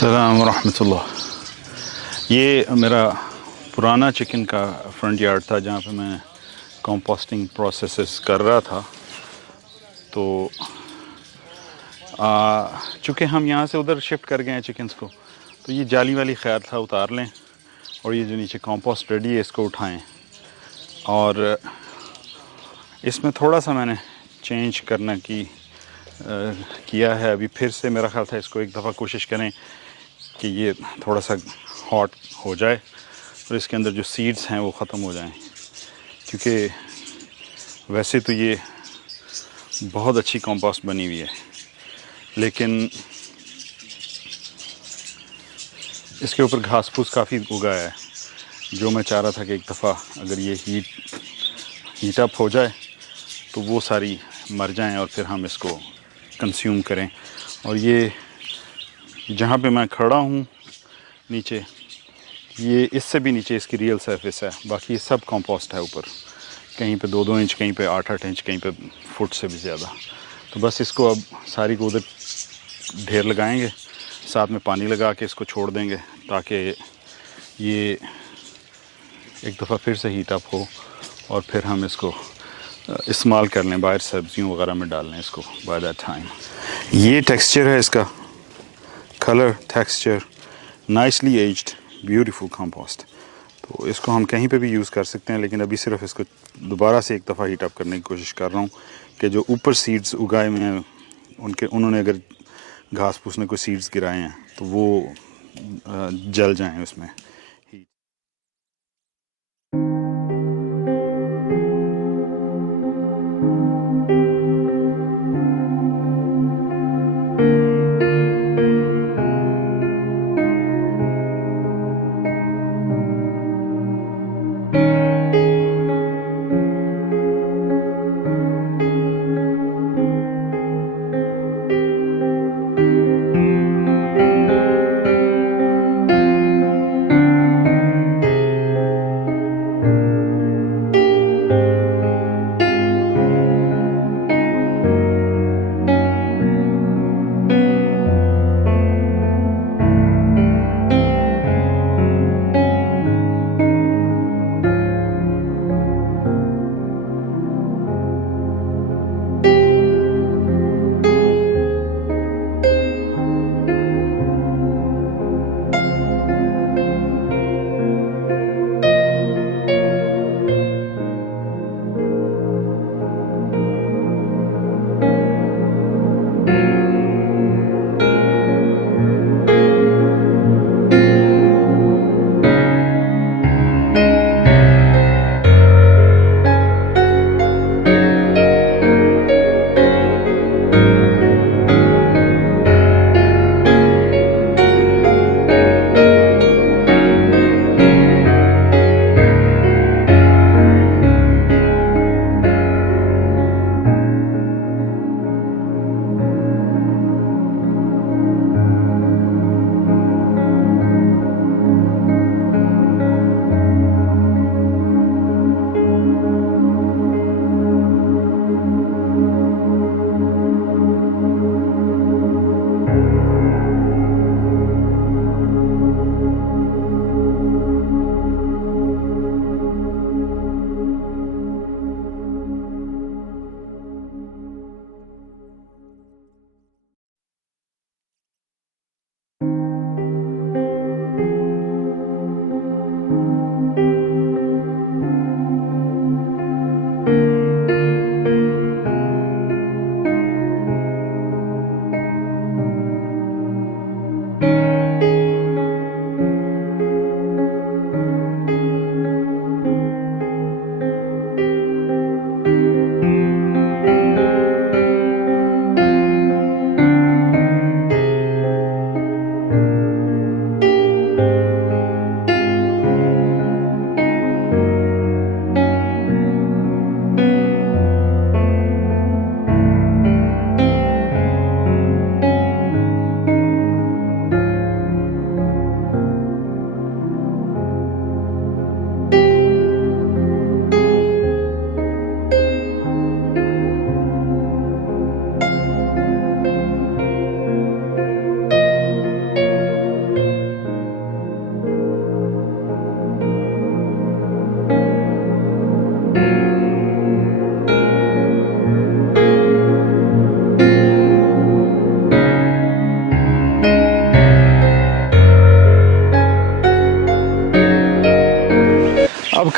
अस्सलाम वरहमतुल्लाह। ये मेरा पुराना चिकन का फ्रंट यार्ड था जहाँ पे मैं कंपोस्टिंग प्रोसेसेस कर रहा था। तो चूँकि हम यहाँ से उधर शिफ्ट कर गए हैं चिकन्स को, तो ये जाली वाली ख्याल था उतार लें और ये जो नीचे कंपोस्ट रेडी है इसको उठाएं। और इसमें थोड़ा सा मैंने चेंज करने की किया है। अभी फिर से मेरा ख्याल था इसको एक दफ़ा कोशिश करें कि ये थोड़ा सा हॉट हो जाए और इसके अंदर जो सीड्स हैं वो ख़त्म हो जाएं, क्योंकि वैसे तो ये बहुत अच्छी कंपोस्ट बनी हुई है, लेकिन इसके ऊपर घास फूस काफ़ी उगा है। जो मैं चाह रहा था कि एक दफ़ा अगर ये हीट अप हो जाए तो वो सारी मर जाएं और फिर हम इसको कंज्यूम करें। और ये जहाँ पे मैं खड़ा हूँ नीचे, ये इससे भी नीचे इसकी रियल सरफेस है, बाकी सब कंपोस्ट है ऊपर, कहीं पे 2-2 इंच, कहीं पे 8-8 इंच, कहीं पे फुट से भी ज़्यादा। तो बस इसको अब सारी को उधर ढेर लगाएंगे, साथ में पानी लगा के इसको छोड़ देंगे ताकि ये एक दफ़ा फिर से हीट अप हो और फिर हम इसको इस्तेमाल कर लें, बाहर सब्जियों वगैरह में डाल लें इसको बाय दैट टाइम। ये टेक्सचर है इसका, colour texture, nicely aged beautiful compost. तो इसको हम कहीं पे भी यूज़ कर सकते हैं, लेकिन अभी सिर्फ इसको दोबारा से एक दफ़ा हीट अप करने की कोशिश कर रहा हूँ कि जो ऊपर सीड्स उगाए हुए हैं उन्होंने अगर घास फूस ने कोई सीड्स गिराए हैं तो वो जल जाएं उसमें।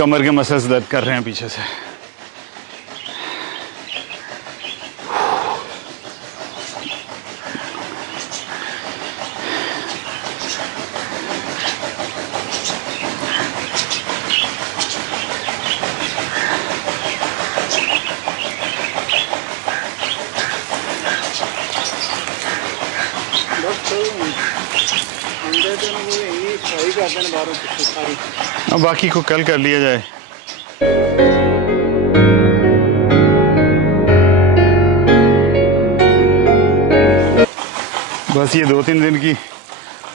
कमर के मसल्स दर्द कर रहे हैं पीछे से. अब बाकी को कल कर लिया जाए. बस ये 2-3 दिन की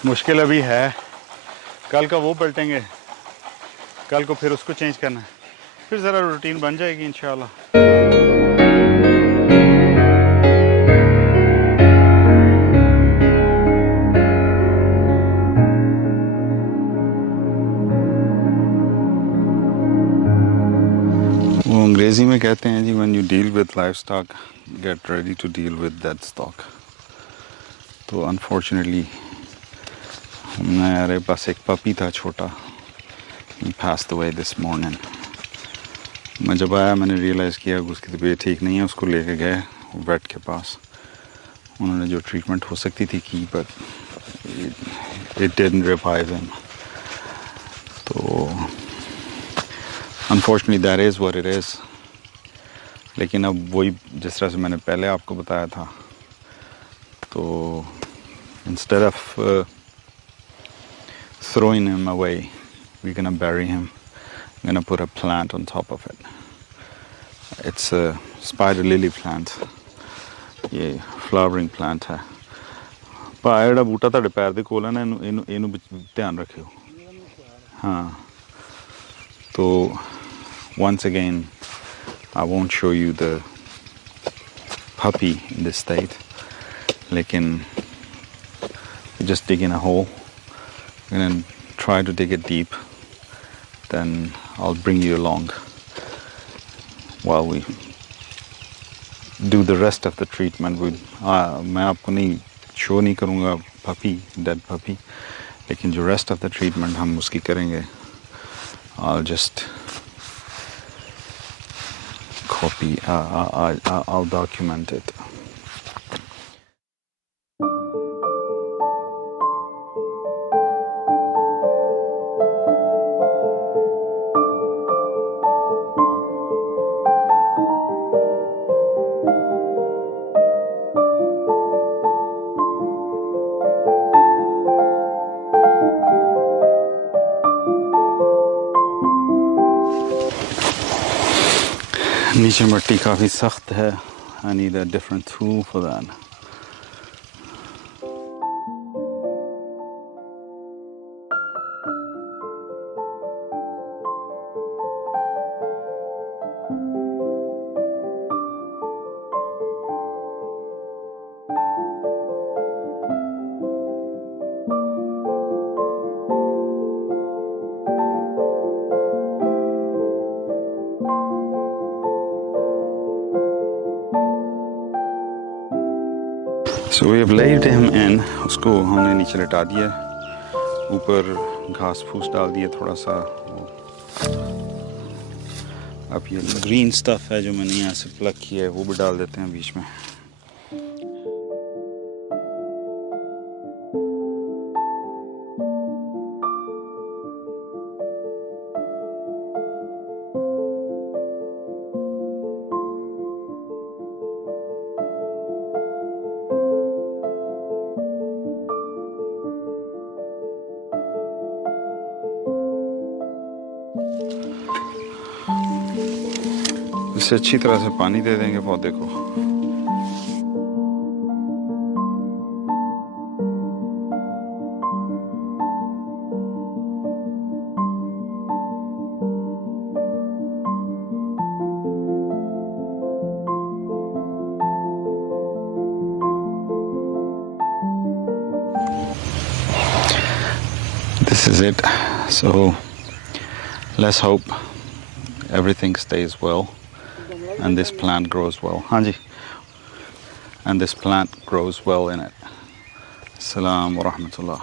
मुश्किल अभी है. कल का वो पलटेंगे, कल को फिर उसको चेंज करना है, फिर ज़रा रूटीन बन जाएगी इंशाल्लाह. वो अंग्रेज़ी में कहते हैं जी, when you deal with life stock get ready to deal with that stock. तो अनफॉर्चुनेटली मेरे पास एक पपी था छोटा, he passed away this morning. मैं जब आया मैंने रियलाइज़ किया कि उसकी तबीयत ठीक नहीं है. उसको लेके गए वेट के पास, उन्होंने जो ट्रीटमेंट हो सकती थी की, but it didn't revive him. तो unfortunately that is what it is. लेकिन अब वही जिस तरह से मैंने पहले आपको बताया था, तो instead of throwing him away, we're gonna bury him. I'm gonna put a plant on top of it. It's a spider lily plant. ये flowering plant है. पर ਜਿਹੜਾ ਬੂਟਾ ਤੁਹਾਡੇ ਪੈਰ ਦੇ ਕੋਲ ਹੈ ਨਾ, ਇਹਨੂੰ ਧਿਆਨ ਰੱਖਿਓ. हाँ, तो once again I won't show you the puppy in this state. लेकिन just dig in a hole and try to dig it deep, then I'll bring you along while we do the rest of the treatment. मैं आपको नहीं show नहीं करूँगा puppy, dead puppy, लेकिन जो rest of the treatment हम उसकी करेंगे. I'll just copy, I'll document it. नीचे मिट्टी काफ़ी सख्त है. I need a different tool for that. So we have laid him in. उसको हमने नीचे लटा दिया, ऊपर घास फूस डाल दिया थोड़ा सा. अब ये ग्रीन स्टफ है जो मैंने यहाँ से प्लग किया है, वो भी डाल देते हैं बीच में. इसे अच्छी तरह से पानी दे देंगे पौधे को. This is it. So let's hope everything stays well and this plant grows well. Hanji. And this plant grows well in it. Assalamu wa rahmatullah.